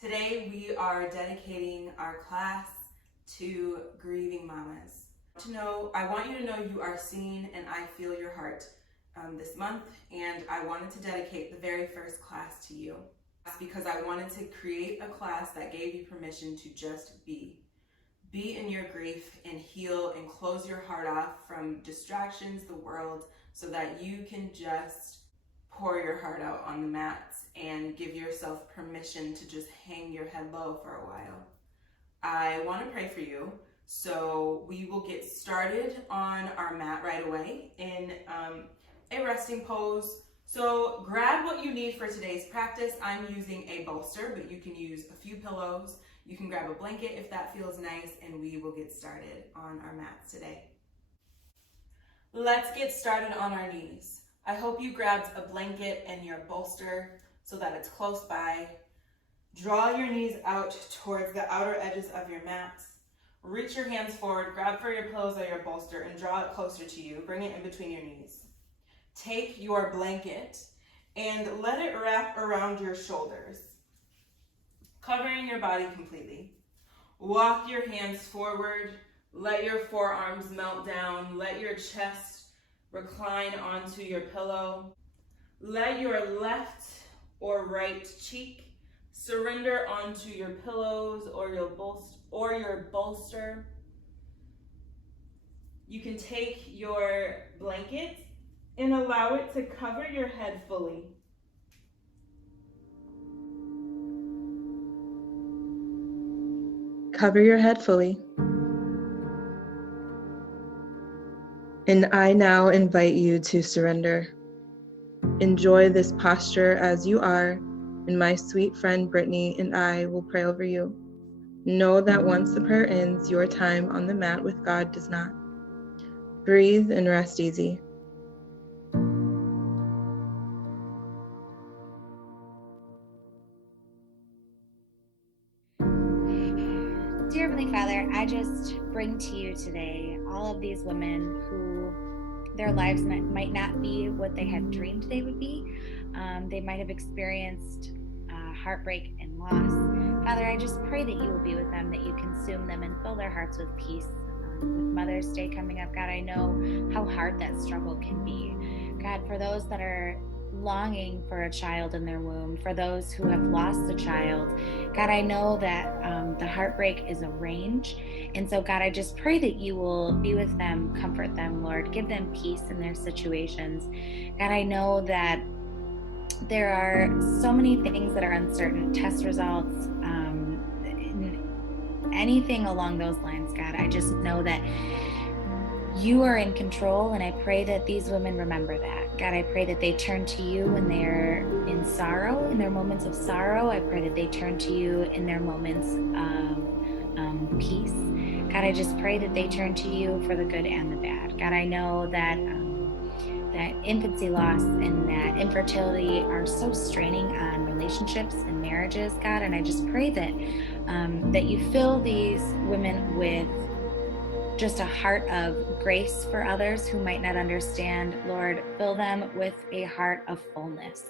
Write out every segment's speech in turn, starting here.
Today we are dedicating our class to grieving mamas. I want you to know you are seen and I feel your heart this month, and I wanted to dedicate the very first class to you. That's because I wanted to create a class that gave you permission to just be. Be in your grief and heal and close your heart off from distractions, the world, so that you can just pour your heart out on the mats and give yourself permission to just hang your head low for a while. I want to pray for you, so we will get started on our mat right away in a resting pose. So grab what you need for today's practice. I'm using a bolster, but you can use a few pillows. You can grab a blanket if that feels nice, and we will get started on our mats today. Let's get started on our knees. I hope you grabbed a blanket and your bolster so that it's close by. Draw your knees out towards the outer edges of your mat. Reach your hands forward, grab for your pillows or your bolster, and draw it closer to you. Bring it in between your knees. Take your blanket and let it wrap around your shoulders, covering your body completely. Walk your hands forward. Let your forearms melt down. Let your chest recline onto your pillow. Let your left or right cheek surrender onto your pillows or your bolster. You can take your blanket and allow it to cover your head fully. Cover your head fully. And I now invite you to surrender. Enjoy this posture as you are, and my sweet friend Brittany and I will pray over you. Know that once the prayer ends, your time on the mat with God does not. Breathe and rest easy. Dear Heavenly Father, I just bring to you today all of these women who their lives might not be what they had dreamed they would be. They might have experienced heartbreak and loss. Father, I just pray that you will be with them, that you consume them and fill their hearts with peace. With Mother's Day coming up, God, I know how hard that struggle can be. God, for those that are longing for a child in their womb, for those who have lost a child, God, I know that the heartbreak is a range. And so, God, I just pray that you will be with them, comfort them, Lord, give them peace in their situations. God, I know that there are so many things that are uncertain, test results, anything along those lines, God. I just know that you are in control, and I pray that these women remember that. God, I pray that they turn to you when they're in sorrow, in their moments of sorrow. I pray that they turn to you in their moments of peace. God, I just pray that they turn to you for the good and the bad. God, I know that that infancy loss and that infertility are so straining on relationships and marriages, God, and I just pray that that you fill these women with just a heart of grace for others who might not understand. Lord, fill them with a heart of fullness.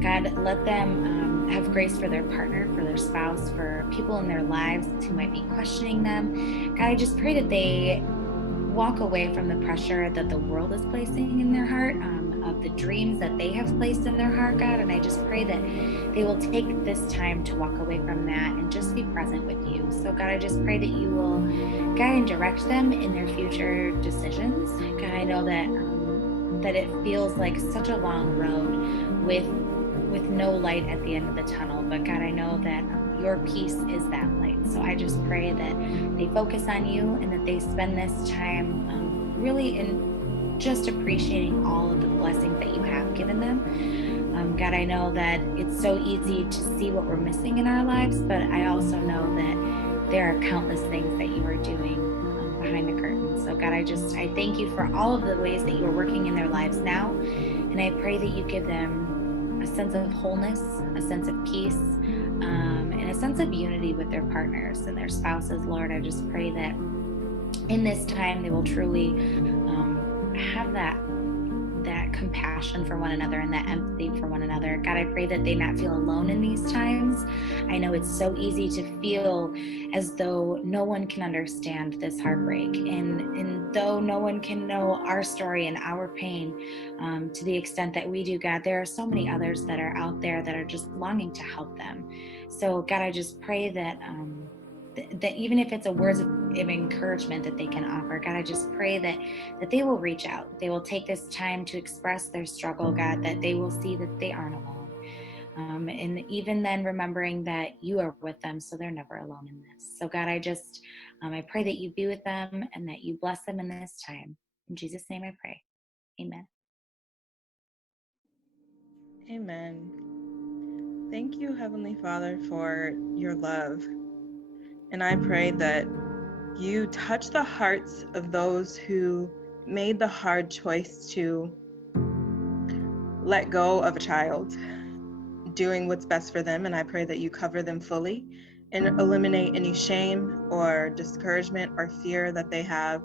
God, let them have grace for their partner, for their spouse, for people in their lives who might be questioning them. God, I just pray that they walk away from the pressure that the world is placing in their heart, of the dreams that they have placed in their heart, God. And I just pray that they will take this time to walk away from that and just be present with you. So God, I just pray that you will guide and direct them in their future decisions. God, I know that it feels like such a long road with no light at the end of the tunnel, but God, I know that your peace is that light. So I just pray that they focus on you and that they spend this time really in just appreciating all of the blessings that you have given them. God, I know that it's so easy to see what we're missing in our lives, but I also know that there are countless things that you are doing behind the curtain. So God, I thank you for all of the ways that you are working in their lives now. And I pray that you give them a sense of wholeness, a sense of peace, and a sense of unity with their partners and their spouses. Lord, I just pray that in this time they will truly have that that compassion for one another and that empathy for one another. God, I pray that they not feel alone in these times. I know it's so easy to feel as though no one can understand this heartbreak. And though no one can know our story and our pain to the extent that we do, God, there are so many others that are out there that are just longing to help them. So, God, I just pray that. That even if it's a words of encouragement that they can offer, God, I just pray that they will reach out. They will take this time to express their struggle, God, that they will see that they aren't alone. And even then, remembering that you are with them, so they're never alone in this. So, God, I pray that you be with them and that you bless them in this time. In Jesus' name I pray. Amen. Amen. Thank you, Heavenly Father, for your love. And I pray that you touch the hearts of those who made the hard choice to let go of a child, doing what's best for them. And I pray that you cover them fully and eliminate any shame or discouragement or fear that they have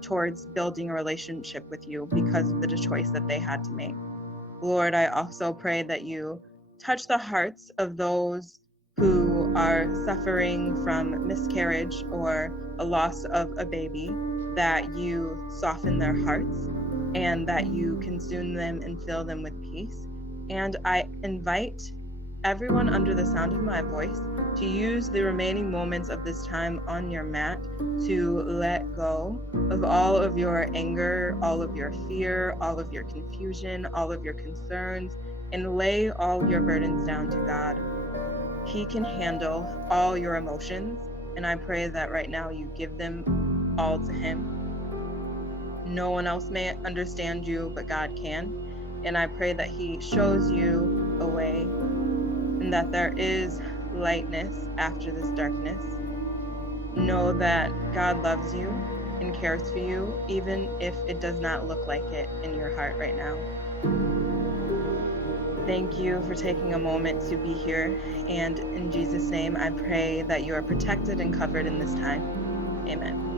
towards building a relationship with you because of the choice that they had to make. Lord, I also pray that you touch the hearts of those who are suffering from miscarriage or a loss of a baby, that you soften their hearts and that you consume them and fill them with peace. And I invite everyone under the sound of my voice to use the remaining moments of this time on your mat to let go of all of your anger, all of your fear, all of your confusion, all of your concerns, and lay all your burdens down to God. He can handle all your emotions, and I pray that right now you give them all to Him. No one else may understand you, but God can. And I pray that He shows you a way and that there is lightness after this darkness. Know that God loves you and cares for you, even if it does not look like it in your heart right now. Thank you for taking a moment to be here. And in Jesus' name, I pray that you are protected and covered in this time. Amen.